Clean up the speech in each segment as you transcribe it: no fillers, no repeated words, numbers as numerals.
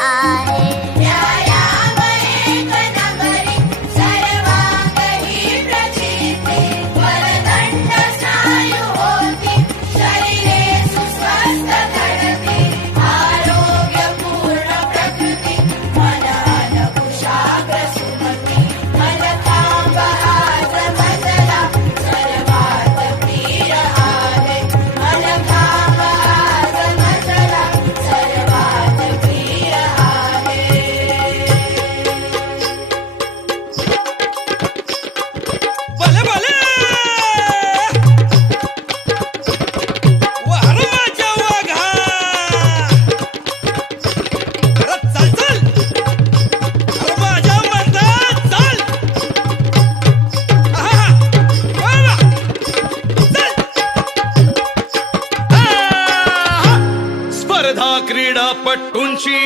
आहे. क्रीडापटूंची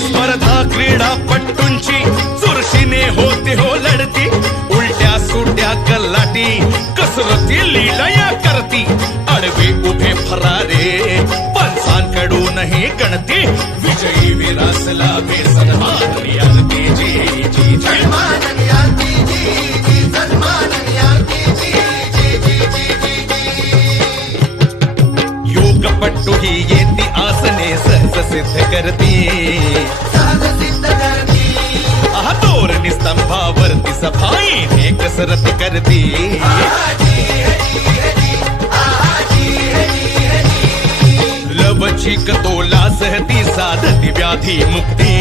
स्पर्धा क्रीडापटूंची चुरशीने होते हो लढती, उलट्या सुट्या कल्लाटी कसरती लीलया करती, आडवे उभे फरारे पंचांकडूनही गणती, विजयी विरासला बेसन्मान नियती जी जी सन्मान नियती जी जी सन्मान नियती जी जी जी जी योगपट्टू ही येती आसने सहज सिद्ध करती, सहज सिद्ध करती, दोरणी स्तंभावरती सफाईने कसरत करती, लवचिक तोला सहती साधती व्याधी मुक्ती,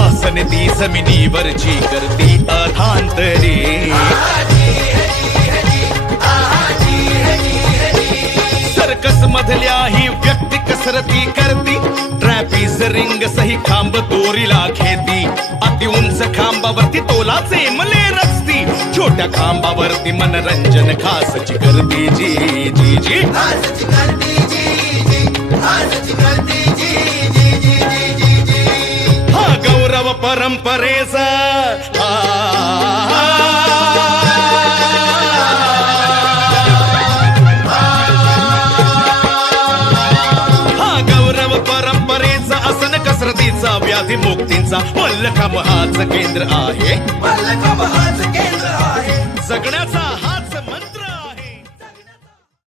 आसन ती जमिनीवरची करती अधांतरी, सर्कस मधल्या ही व्यक्ती कसरती करती, ट्रॅपिस रिंग सही खांब दोरीला घेती, अति उंच खांबावरती तोलाचे मले रचती, छोट्या खांबावरती मनरंजन खासची करती जी जी जी खासची करती जी जी खासची करती जी जी जी जी जी हा गौरव परंपरेचा कसरतीचा व्याधी मुक्तीचा मल्लखांब हाच केंद्र आहे, मल्लखांब हाच केंद्र आहे, जगण्याचा